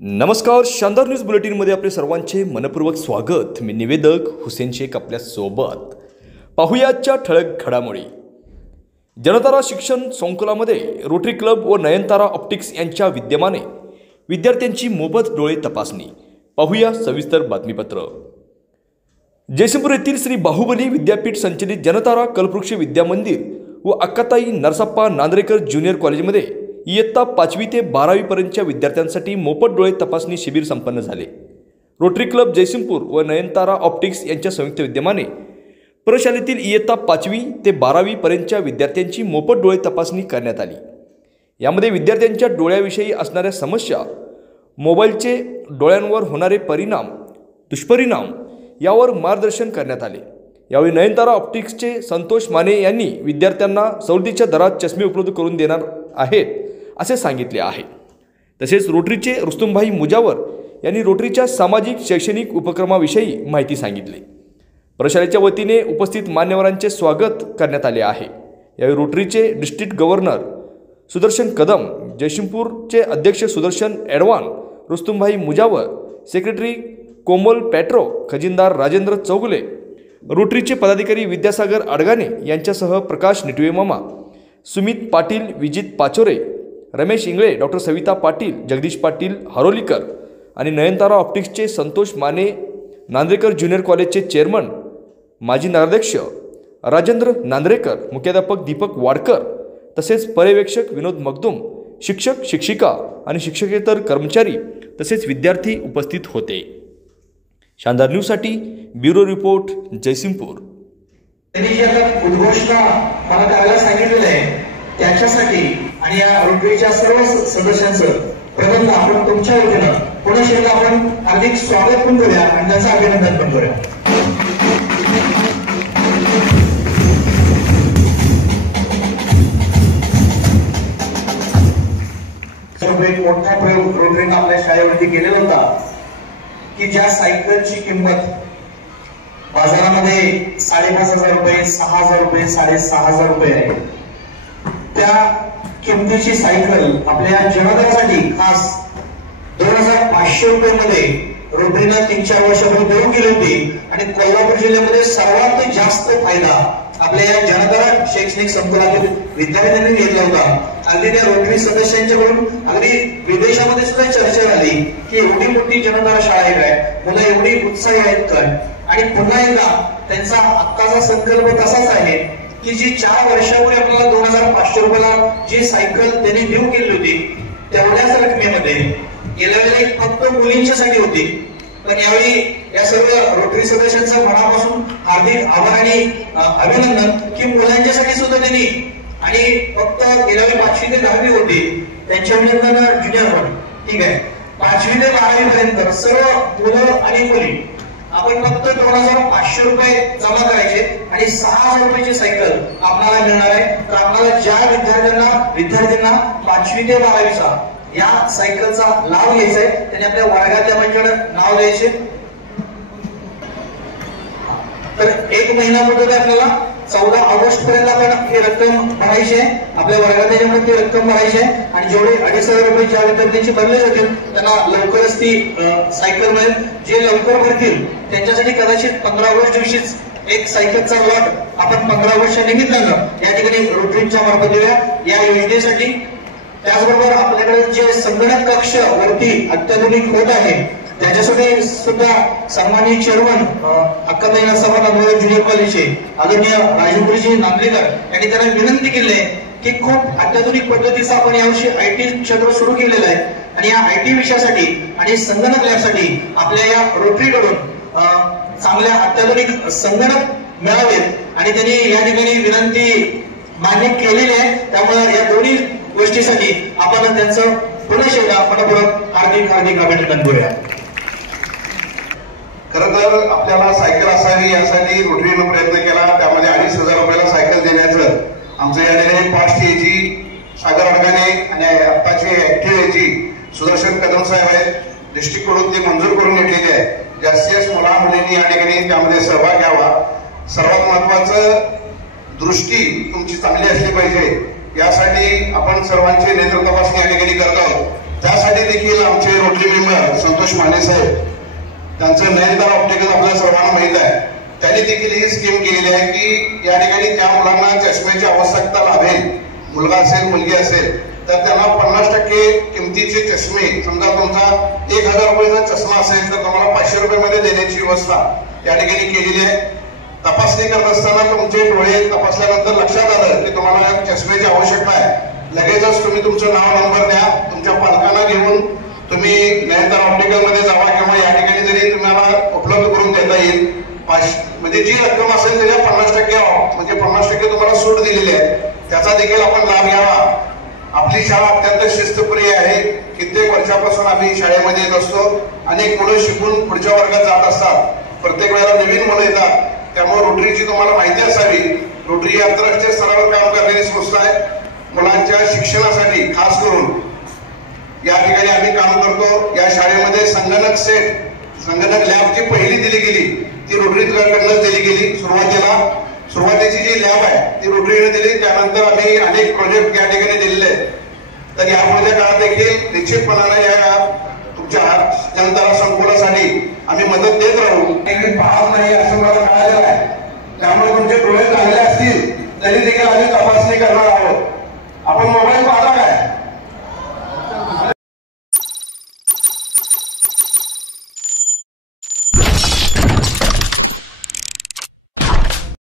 नमस्कार, शानदार न्यूज बुलेटिनमध्ये आपले सर्वांचे मनपूर्वक स्वागत। मी निवेदक हुसेन शेख आपल्या सोबत। पाहूया आजच्या ठळक घडामोडी। जनतारा शिक्षण संकुलामध्ये रोटरी क्लब व नयनतारा ऑप्टिक्स यांच्या विद्यमाने विद्यार्थ्यांची मोफत डोळे तपासणी। पाहूया सविस्तर बातमीपत्र। जयसिंगपूर येथील श्री बाहुबली विद्यापीठ संचलित जनतारा कल्पवृक्ष विद्या मंदिर व अक्काताई नरसप्पा नांद्रेकर ज्युनियर कॉलेजमध्ये इयत्ता 5वी ते 12वी पर्यंतच्या विद्यार्थ्यांसाठी मोफत डोळे तपासणी शिबिर संपन्न झाले। रोटरी क्लब जयसिंगपूर व नयनतारा ऑप्टिक्स यांच्या संयुक्त विद्यमाने प्रशालेतील इयत्ता 5वी ते 12वी पर्यंतच्या विद्यार्थ्यांची मोफत डोळे तपासणी करण्यात आली। यामध्ये विद्यार्थ्यांच्या डोळ्याविषयी असणाऱ्या समस्या, मोबाईलचे डोळ्यांवर होणारे परिणाम, दुष्परिणाम यावर मार्गदर्शन करण्यात आले। यावेळी नयनतारा ऑप्टिक्सचे संतोष माने यांनी विद्यार्थ्यांना सवलतीच्या दरात चष्मे उपलब्ध करून देणार आहेत असे सांगितले आहे। तसेच रोटरीचे रुस्तुमभाई मुजावर यांनी रोटरीच्या सामाजिक शैक्षणिक उपक्रमाविषयी माहिती सांगितली। प्रशालेच्या वतीने उपस्थित मान्यवरांचे स्वागत करण्यात आले आहे। यावेळी रोटरीचे डिस्ट्रिक्ट गव्हर्नर सुदर्शन कदम, जयसिंगपूरचे अध्यक्ष सुदर्शन एडवान, रुस्तुमभाई मुजावर, सेक्रेटरी कोमल पेट्रो, खजिनदार राजेंद्र चौगुले, रोटरीचे पदाधिकारी विद्यासागर अडगाणे यांच्यासह प्रकाश निटवे मामा, सुमित पाटील, विजित पाचोरे, रमेश इंगळे, डॉक्टर सविता पाटील, जगदीश पाटील हरोलीकर आणि नयनतारा ऑप्टिक्सचे संतोष माने नांद्रेकर ज्युनियर कॉलेजचे चेअरमन माजी नगराध्यक्ष राजेंद्र नांद्रेकर, मुख्याध्यापक दीपक वाडकर तसेच पर्यवेक्षक विनोद मगदुम, शिक्षक, शिक्षिका आणि शिक्षकेतर कर्मचारी तसेच विद्यार्थी उपस्थित होते। शानदार न्यूजसाठी ब्युरो रिपोर्ट, जयसिंगपूर। त्यांनी जे आता उद्घोषणा मला करायला सांगितलेलं आहे त्याच्यासाठी आणि या रोटरीच्या सर्व सदस्यांचं प्रबंध आपण तुमच्या वतीनं पुन्हा एकदा आपण हार्दिक स्वागत पण करूया आणि त्यांचं अभिनंदन पण करूया। एक मोठा प्रयोग रोटरीने आपल्या शाळेवरती केलेला होता की ज्या सायकलची किंमत बाजारामध्ये 5,500 रुपये, 6,000 रुपये, 6,500 रुपये आहे, त्या किमतीची सायकल आपल्या जनतासाठी खास 2,500 रुपये मध्ये रोटरीनं 3-4 वर्षापूर्वी देऊ केली होती आणि कोल्हापूर जिल्ह्यामध्ये सर्वात जास्त फायदा आपल्या या जनतारा शैक्षणिक संकुलातील विद्यार्थ्यांनी घेतला होता। अगदी त्या रोटरी सदस्यांच्याकडून अगदी विदेशामध्ये सुद्धा चर्चा झाली की एवढी मोठी जनतारा शाळा आहे काय, मुलं एवढी उत्साही आहेत काय। आणि पुन्हा एकदा त्यांचा आत्ताचा संकल्प तसाच आहे की जी 4 वर्षापूर्वी आपल्याला 2,500 रुपयाला जी सायकल त्यांनी देऊ केली होती तेवढ्याच रकमेमध्ये गेल्या वेळेला फक्त मुलींच्यासाठी होती, पण यावेळी या सर्व रोटरी सदस्यांचं मनापासून हार्दिक आभार आणि अभिनंदन की मुलांच्यासाठी सुद्धा त्यांनी आणि फक्त गेल्या वेळी 5वी ते 10वी होती त्यांच्या अभिनंदन ज्युनियर पण ठीक आहे 5वी ते 12वी पर्यंत सर्व मुलं आणि मुली आपण फक्त 2,500 रुपये जमा करायचे आणि 6,000 रुपयाची सायकल आपल्याला मिळणार आहे। तर आपल्याला ज्या विद्यार्थ्यांना 5वी ते 12वीचा या सायकलचा लाभ घ्यायचा आहे त्यांनी आपल्या वर्गातल्या मंडळाकडे नाव द्यायचे। तर 1 महिन्यामध्ये आपल्याला 14 ऑगस्ट पर्यंत आपण ही रक्कम भरायची आहे, आपल्या वर्गात ती रक्कम भरायची आहे आणि जेवढे 2,500 रुपये ज्या विद्यार्थ्यांची भरले जातील त्यांना लवकरच ती सायकल मिळेल। जे लवकर भरतील त्यांच्यासाठी कदाचित 15 ऑगस्ट दिवशीच एक सायकलचा लॉट आपण 15 ऑगस्टच्या निमित्तानं या ठिकाणी रोटरीच्या मार्फत देऊया या योजनेसाठी। त्याचबरोबर आपल्याकडे जे संगणक कक्ष वरती अत्याधुनिक होत आहे त्याच्यासाठी सुद्धा सन्माननीय चेअरमन अक्काताई नरसप्पा नांद्रेकर ज्युनियर कॉलेजचे आदरणीय राजेंद्रजी नांद्रेकर यांनी त्यांना विनंती केली आहे की खूप अत्याधुनिक पद्धतीचं आपण यावर्षी IT क्षेत्र सुरू केलेलं आहे आणि या IT विषयासाठी आणि संगणक लॅबसाठी आपल्या या रोटरीकडून चांगल्या अत्याधुनिक संगणक मिळावेत आणि त्यांनी या ठिकाणी विनंती मान्य केलेली आहे। त्यामुळे या दोन्ही गोष्टीसाठी आपण त्यांचं पुन्हा एकदा मनपूर्वक हार्दिक अभिनंदन करूया। खरं तर आपल्याला सायकल असावी यासाठी रोटरीनं प्रयत्न केला, त्यामध्ये 2,500 रुपयाला सायकल देण्याचं आमचं या ठिकाणी पास्ट एजी सागर अडगाणे आणि आत्ताचे ऍक्टिव्ह एजी सुदर्शन कदम साहेब आहेत, डिस्ट्रिक्ट कडून ते मंजूर करून घेतलेले आहे। जास्तीत मुला मुलींनी या ठिकाणी त्यामध्ये सहभाग घ्यावा। सर्वात महत्वाचं दृष्टी तुमची चांगली असली पाहिजे यासाठी आपण सर्वांची नेत्र तपासणी या ठिकाणी करत आहोत। त्यासाठी देखील आमचे रोटरी मेंबर संतोष माने साहेब, त्यांचं नयनतारा ऑप्टिकल आपल्या सर्वांना माहीत आहे, त्यांनी देखील ही स्कीम केलेली आहे की या ठिकाणी त्या मुलांना चष्म्याची आवश्यकता लाभेल, मुलगा असेल मुलगी असेल तर त्यांना 50% किमतीचे चष्मे, समजा तुमचा 1000 रुपयाचा चष्मा असेल तर तुम्हाला 500 रुपयामध्ये देण्याची व्यवस्था या ठिकाणी केलेली आहे. तपासणी करत असताना तुमचे डोळे तपासल्यानंतर लक्षात आलं की तुम्हाला चष्म्याची आवश्यकता आहे, लगेचच तुम्ही तुमचं नाव नंबर द्या, तुमच्या पालकांना घेऊन तुम्ही नयनतारा ऑप्टिकल मध्ये जावा किंवा या ठिकाणी जरी तुम्हाला उपलब्ध करून देता येईल. म्हणजे जी रक्कम असेल त्याच्या 50% ऑफ, म्हणजे 50% तुम्हाला सूट दिलेली आहे, त्याचा देखील आपण लाभ घ्यावा. आपली शाळा अत्यंत शिस्तप्रिय आहे. कित्येक वर्षापासून आम्ही शाळेमध्ये येत असतो. अनेक मुलं शिकून पुढच्या वर्गात जात असतात, प्रत्येक वेळेला नवीन मुलं येतात. त्यामुळे रोटरीची तुम्हाला माहिती असावी, रोटरी आंतरराष्ट्रीय स्तरावर काम करणारी संस्था आहे. मुलांच्या शिक्षणासाठी खास करून या ठिकाणी आम्ही काम करतो. या शाळेमध्ये संगणक सेट, संगणक लॅब जी पहिली दिली गेली ती रोटरीकडूनच दिली गेली. सुरुवातीची जी लॅब आहे ती रोटरीने दिली, त्यानंतर आम्ही अनेक प्रोजेक्ट या ठिकाणी दिलेले आहेत. तर यापुढच्या काळात देखील निश्चितपणाने या तुमच्या नयनतारा संकुलासाठी आम्ही मदत देत राहू. पाहत नाही असं मला कळालेलं आहे, त्यामुळे तुमचे डोळे चांगले असतील तरी देखील आम्ही तपासणी करणार आहोत. आपण मोबाईल